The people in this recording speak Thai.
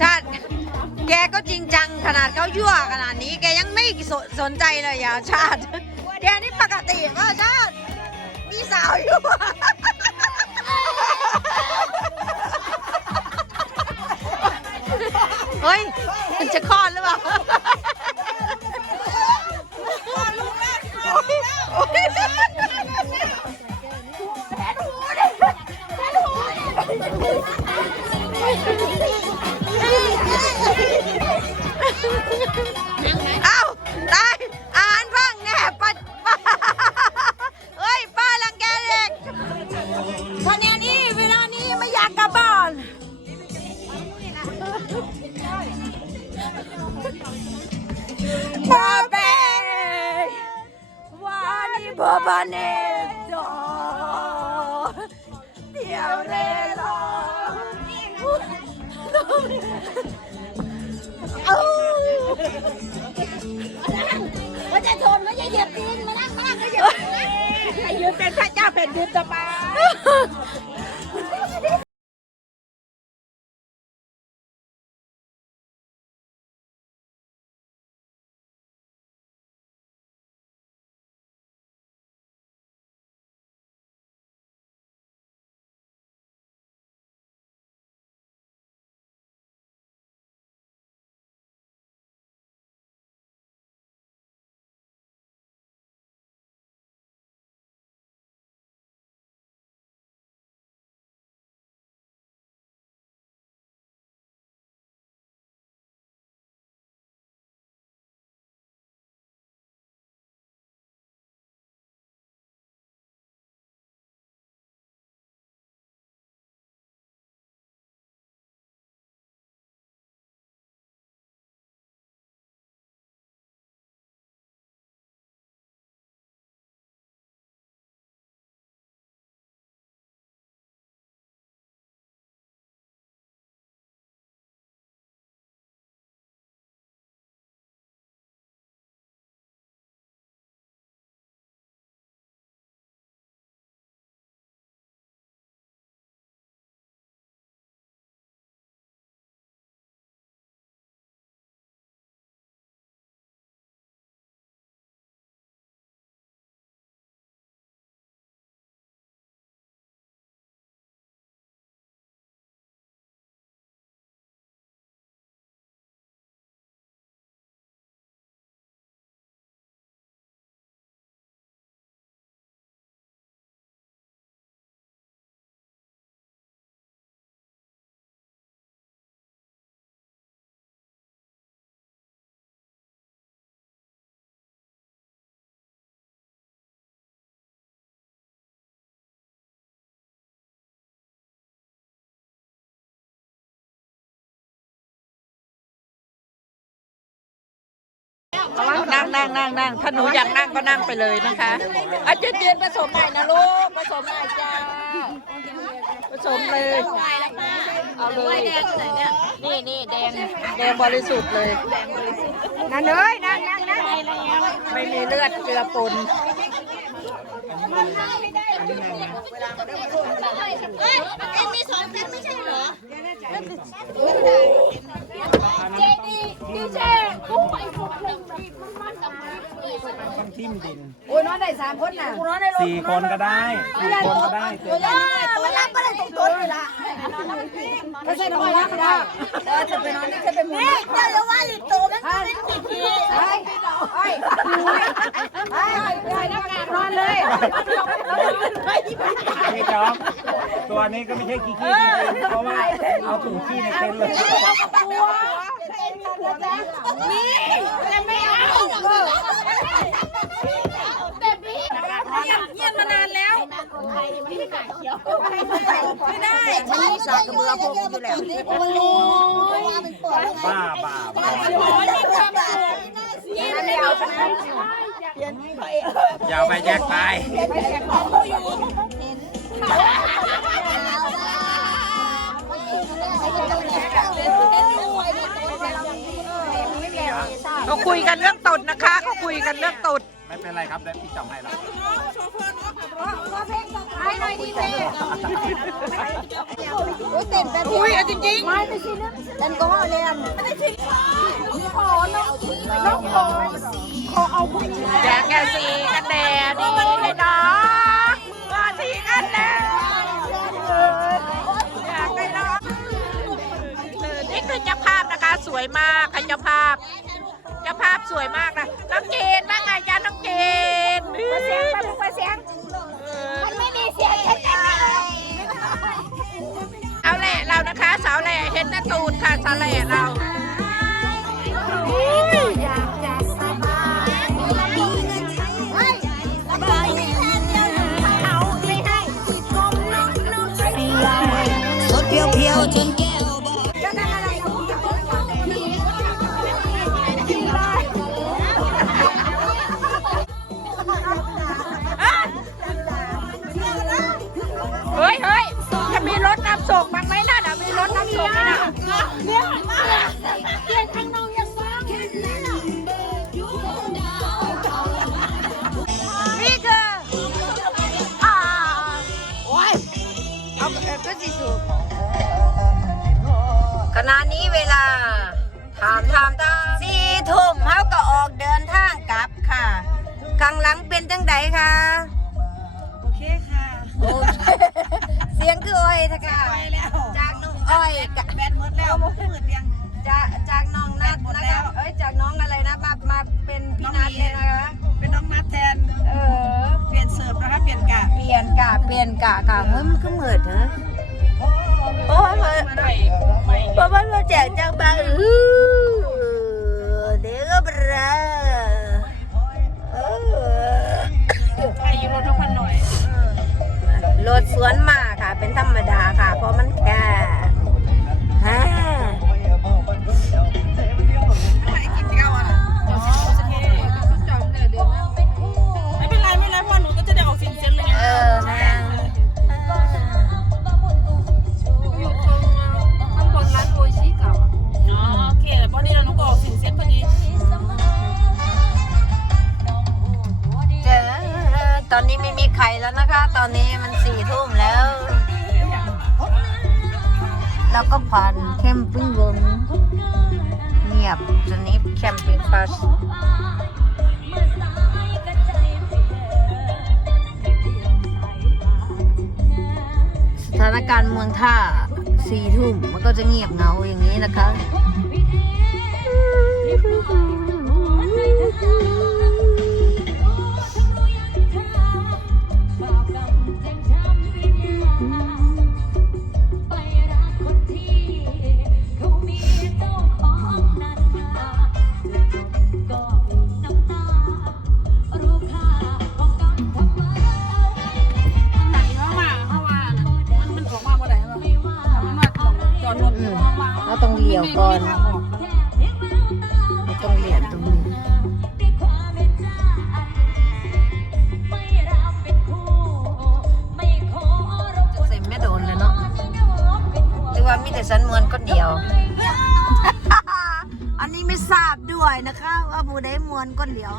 ชาติแกก็จริงจังขนาดเขายั่วขนาดนี้ แกยังไม่สนสนใจเลยอย่าชาติ แกนี่ปกติว่าชาติมีสาวอยู่เฮ้ย มันจะข้อานิบอบาเนโดเดียวเรลอเอ้าว่าจะชนว่าจะเหยียบตีนมานั่งมานั่งก็เหยียบตีนให้ยืนเป็นพระเจ้าแผ่นดินต่อไป นั่งนั่งนั่งนั่งถ้าหนูอยากนั่งก็นั่งไปเลยนะคะอาจารย์เจียนผสมใหม่นะลูกผสมใหม่จ้าผสมเลย เอาเลยนี่นี่แดงแดงบริสุทธิ์เลยนั่นเลยนั่งนั่งนั่งไม่มีเลือดเกลือปนเอ้ยเอ็มมีสองเซตไม่ใช่เหรอเจดีดีเจกูไปคนหนึ่งมันมันต้อง ต้องทิ่มดินโอ้ยนอนได้สามคนน่ะนอนได้สี่คนก็ได้สี่คนก็ได้เต็มเออมันรับก็ได้ตรงต้นเลยล่ะไม่ใช่น้อยนะไม่ได้เออจะไปนอนนี่จะไปมุนนี่เดี๋ยวว่าอีโตมันเป็นกี่ทีไอ้ไอ้ไอ้ไอ้นักการนอนเลยนี่จ๊อบตัวนี้ก็ไม่ใช่ขี้ขี้จริงๆเพราะว่าเอาถุงขี้ในเต็นท์เลย นี่จะไม่เอาแต่พี่เงียบมานานแล้วไม่ได้ฉันมีสากกระเบือพวกอยู่แล้วโอ้ยบ้าบ้าบ้าไม่เอาชนะอย่าเอาไปแยกไป คุยกันเรื่องตดนะคะเขาคุยกันเรื่องตดไม่เป็นไรครับได้พี่จำให้เราให้หน่อยดีเซ่เต้นแบบอุ้ยจริงจริงไม่ไม่ใช่เรื่องเต้นก็ว่าเรียนไม่ได้ชิขอน้องน้องขอขอเอาพวกนี้อยากแกสีกันแดดดีเลยเนาะมาสีกันแดดอยากได้เนาะนี่คือเจ้าภาพนะคะสวยมากค่ะเจ้าภาพ เจ้าภาพสวยมากนะน้องเจนว่าไงจ้าน้องเจนเสียงไปไปเสียง มันไม่มีเสียงแค่ไหนเอาแหละเรานะคะ สาวแหละเห็นหน้าตูดค่ะสาวแหละเราอยากจะสบายมีเงินใช้เฮ้ยร ถามถามตาสี่ทุ่มเขาก็ออกเดินทางกลับค่ะข้างหลังเป็นจังไดคะโอเคค่ะโอ้เสียงคืออ้อยทะค่ะไปแล้วจากน้องอ้อยกะแบตหมดแล้วหมดยัง จากจากน้องนัดนะคะเอ้ยจากน้องอะไรนะมามาเป็นพี่นัดเลยนะคะเป็นน้องนัดแทน เออ เปลี่ยนเสิร์ฟนะคะเปลี่ยนกะเปลี่ยนกะเปลี่ยนกะกะเฮ้ยมันก็เหมือนเหรอโอ้ยมัน มาหน่อยไม่ เพราะมันมาแจกจังปังอื้อ รถสวนมาค่ะ เป็นธรรมดาค่ะ เพราะมันแค่ นนี้ไม่มีใครแล้วนะคะ ตอนนี้มันสี่ทุ่มแล้ว เราก็ผ่านแคมปิ้งวงเงียบตอนนี้แคมปิ้งฟัสสถานการณ์เมืองท่าสี่ทุ่มมันก็จะเงียบเหงาอย่างนี้นะคะไเราต้องเลี้ยวก่อนเราต้องเหลี้ยวตรงนี้จะใส่ไม่โดนเลยเนาะหรือว่ามีแต่สันมวนคนเดียว อันนี้ไม่ทราบด้วยนะคะ ว่าผู้ใดมวนคนเดียว